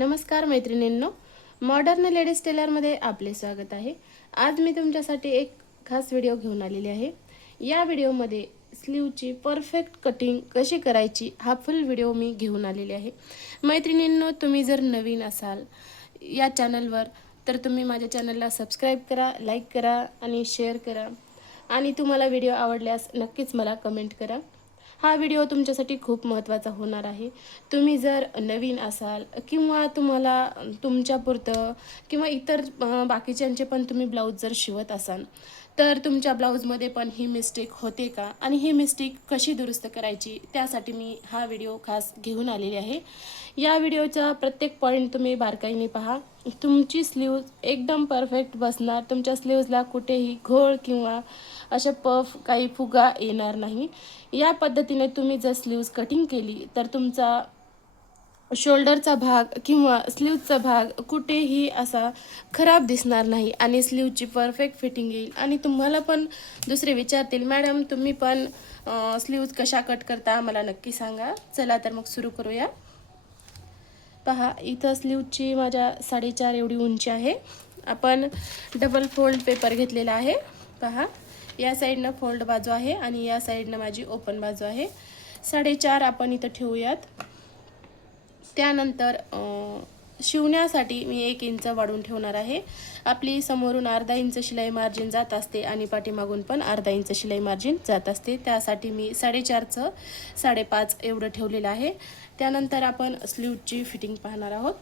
नमस्कार मैत्रिणींनो, modern ladies टेलरमध्ये आपले स्वागत आहे। आज मी तुमच्यासाठी एक खास व्हिडिओ घेऊन आलेली आहे। या व्हिडिओमध्ये स्लीवची परफेक्ट कटिंग कशी करायची हा फुल व्हिडिओ मी घेऊन आलेली आहे। मैत्रिणींनो, तुम्ही जर नवीन असाल या चॅनलवर तर तुम्ही माझ्या चॅनलला सबस्क्राईब करा, लाईक करा आणि शेअर करा आणि तुम्हाला व्हिडिओ आवडल्यास नक्कीच मला कमेंट करा। हा व्हिडिओ तुमच्यासाठी खूप महत्त्वाचा होणार आहे। तुम्ही जर नवीन असाल किंवा तुम्हाला तुमच्यापुरतं किंवा इतर बाकीच्यांचे पण तुम्ही ब्लाऊज जर शिवत असाल तर तुमच्या ब्लाऊजमध्ये पण ही मिस्टेक होते का आणि ही मिस्टेक कशी दुरुस्त करायची त्यासाठी मी हा व्हिडिओ खास घेऊन आलेली आहे। या व्हिडिओचा प्रत्येक पॉईंट तुम्ही बारकाईने पहा। तुमची स्लीव्ज एकदम परफेक्ट बसणार। तुमच्या स्लीव्जला कुठेही घोळ किंवा अशा पफ काही फुगा येणार नाही। या पद्धतीने तुम्ही जर स्लीव्ज कटिंग केली तर तुमचा शोल्डरचा भाग किंवा स्लीवचा भाग कुठेही असा खराब दिसणार नाही आणि स्लीवची परफेक्ट फिटिंग येईल। आणि तुम्हाला पण दुसरे विचारतील, मॅडम तुम्ही पण स्लीव्ज कशा कट करता मला नक्की सांगा। चला तर मग सुरू करूया। पहा, इथं स्लीवची माझ्या 4.5 एवढी उंची आहे। आपण डबल फोल्ड पेपर घेतलेला आहे। पहा, या साईडनं फोल्ड बाजू आहे आणि या साईडनं माझी ओपन बाजू आहे। 4.5 आपण इथं ठेवूयात। त्यानंतर शिवण्यासाठी मी 1 इंच वाढवून ठेवणार आहे। आपली समोरून अर्धा इंच शिलाई मार्जिन जात असते आणि पाठीमागून पण अर्धा इंच शिलाई मार्जिन जात असते। त्यासाठी मी 4.5चं 5.5 एवढं ठेवलेलं आहे। त्यानंतर आपण स्लीवची फिटिंग पाहणार आहोत।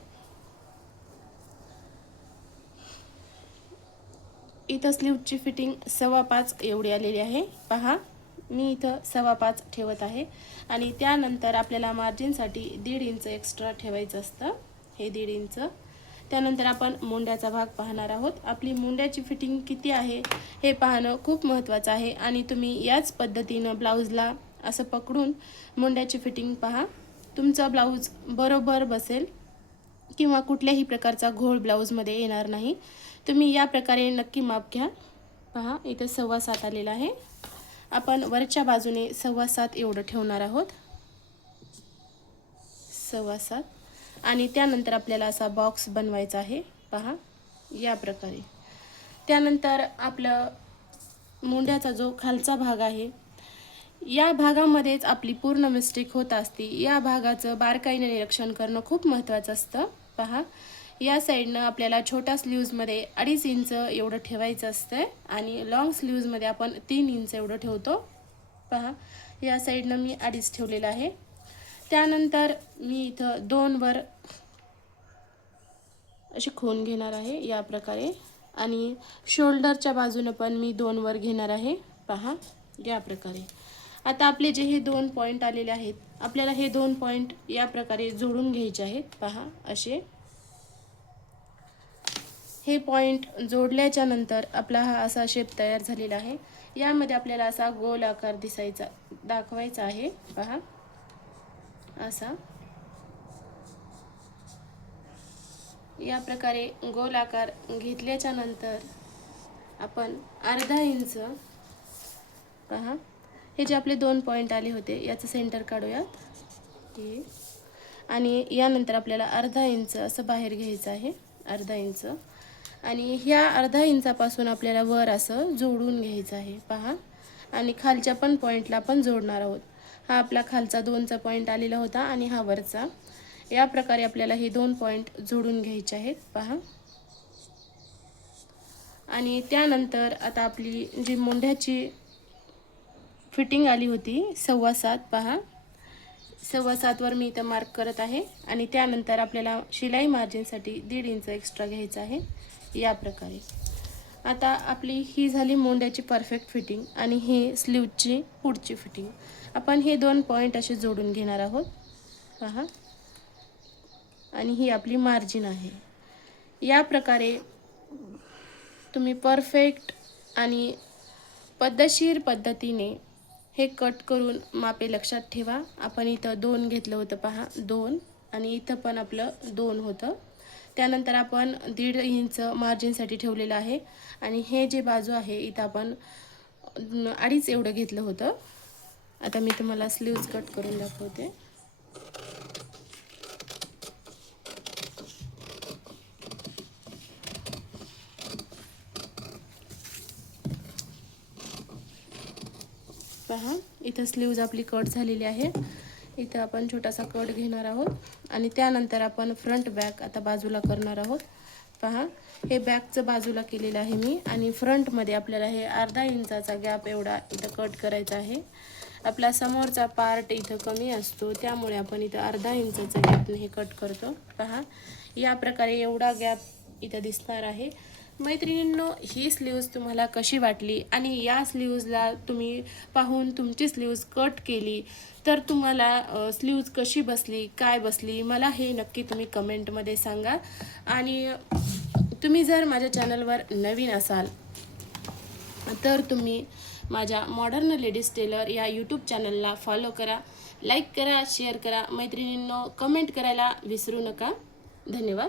इथं स्लीवची फिटिंग 5.25 एवढी आलेली आहे। पहा, मी इथं 5.25 ठेवत आहे आणि त्यानंतर आपल्याला मार्जिनसाठी 1.5 इंच एक्स्ट्रा ठेवायचं असतं, हे 1.5 इंच। त्यानंतर आपण मुंड्याचा भाग पाहणार आहोत। आपली मुंड्याची फिटिंग किती आहे हे पाहणं खूप महत्त्वाचं आहे आणि तुम्ही याच पद्धतीनं ब्लाऊजला असं पकडून मुंड्याची फिटिंग पहा। तुमचा ब्लाऊज बरोबर बसेल किंवा कुठल्याही प्रकारचा घोळ ब्लाऊजमध्ये येणार नाही। तुम्ही या प्रकारे नक्की माप घ्या। पहा, इथे 7.25 आलेला आहे। आपण वरच्या बाजूने 7.25 एवढं ठेवणार आहोत, 7.25। आणि त्यानंतर आपल्याला असा बॉक्स बनवायचा आहे। पहा, या प्रकारे। त्यानंतर आपलं मुंड्याचा जो खालचा भाग आहे या भागामध्येच आपली पूर्ण मिस्टेक होत असते। या भागाचं बारकाईने निरीक्षण करणं खूप महत्त्वाचं असतं। पहा, या साईडनं आपल्याला छोट्या स्लीव्जमध्ये 2.5 इंच एवढं ठेवायचं असतं आणि लॉंग स्लीव्जमध्ये आपण 3 इंच एवढं ठेवतो। पहा, या साईडनं मी 2.5 ठेवलेलं आहे। त्यानंतर मी इथं 2 वर अशी खूण घेणार आहे या प्रकारे आणि शोल्डरच्या बाजूने पण मी 2 वर घेणार आहे। पहा, या प्रकारे। आता आपले जे हे 2 पॉईंट आलेले आहेत, आपल्याला हे 2 पॉईंट या प्रकारे जोडून घ्यायचे आहेत। पहा, असे हे पॉईंट जोडल्याच्या नंतर आपला हा असा शेप तयार झालेला आहे। यामध्ये आपल्याला असा गोल आकार दाखवायचा आहे। पहा, असा या प्रकारे गोल आकार घेतल्याच्या नंतर आपण अर्धा इंच, पहा, हे जे आपले 2 पॉईंट आले होते याचं सेंटर काढूयात हे। आणि यानंतर आपल्याला अर्धा इंच असं बाहेर घ्यायचं आहे, अर्धा इंच। आणि ह्या अर्धा इंचापासून आपल्याला वर असं जोडून घ्यायचं आहे। पहा, आणि खालच्या पण पॉईंटला आपण जोडणार आहोत। हा आपला खालचा 2चा पॉईंट आलेला होता आणि हा वरचा। या प्रकारे आपल्याला हे 2 पॉईंट जोडून घ्यायचे आहेत। पहा, आणि त्यानंतर आता आपली जी मुंड्याची फिटिंग आली होती 7.25, पहा 7.25 वर मी इथं मार्क करत आहे आणि त्यानंतर आपल्याला शिलाई मार्जिनसाठी 1.5 इंच एक्स्ट्रा घ्यायचं आहे या प्रकारे। आता आपली ही झाली मुंड्याची परफेक्ट फिटिंग आणि ही स्लीवची पुढची फिटिंग। आपण हे 2 पॉईंट असे जोडून घेणार आहोत। पहा, आणि ही आपली मार्जिन आहे। या प्रकारे तुम्ही परफेक्ट आणि पद्धतशीर पद्धतीने हे कट करून मापे लक्षात ठेवा। आपण इथं 2 घेतलं होतं, पहा 2, आणि इथं पण आपलं 2 होतं। त्यानंतर आपण 1.5 इंच मार्जिनसाठी ठेवलेलं आहे आणि हे जे बाजू आहे इथं आपण 2.5 एवढं घेतलं होतं। आता मी तुम्हाला स्लीव्ज कट करून दाखवते। पहा इथं स्लीव्ज आपली कट झालेली आहे. इथं आपण छोटासा कट घेणार आहोत आणि त्यानंतर आपण फ्रंट बॅक आता बाजूला करणार आहोत. पहा हे बॅकचं बाजूला केलेलं आहे मी आणि फ्रंटमध्ये आपल्याला हे अर्धा इंचाचा गॅप एवढा इथं कट करायचा आहे. आपला समोरचा पार्ट इथं कमी असतो त्यामुळे आपण इथं अर्धा इंचाचा गॅपने हे कट करतो. पहा या प्रकारे एवढा गॅप इथं दिसणार आहे. मैत्रिणींनो, ही स्लीव्ज तुम्हाला कशी वाटली आणि या स्लीव्जला तुम्ही पाहून तुमची स्लीव्ज कट केली तर तुम्हाला स्लीव्ज कशी बसली, काय बसली, मला हे नक्की तुम्ही कमेंटमध्ये सांगा. आणि तुम्ही जर माझ्या चॅनलवर नवीन असाल तर तुम्ही माझ्या मॉडर्न लेडीज टेलर या यूट्यूब चॅनलला फॉलो करा, लाईक करा, शेअर करा. मैत्रिणींनो, कमेंट करायला विसरू नका. धन्यवाद.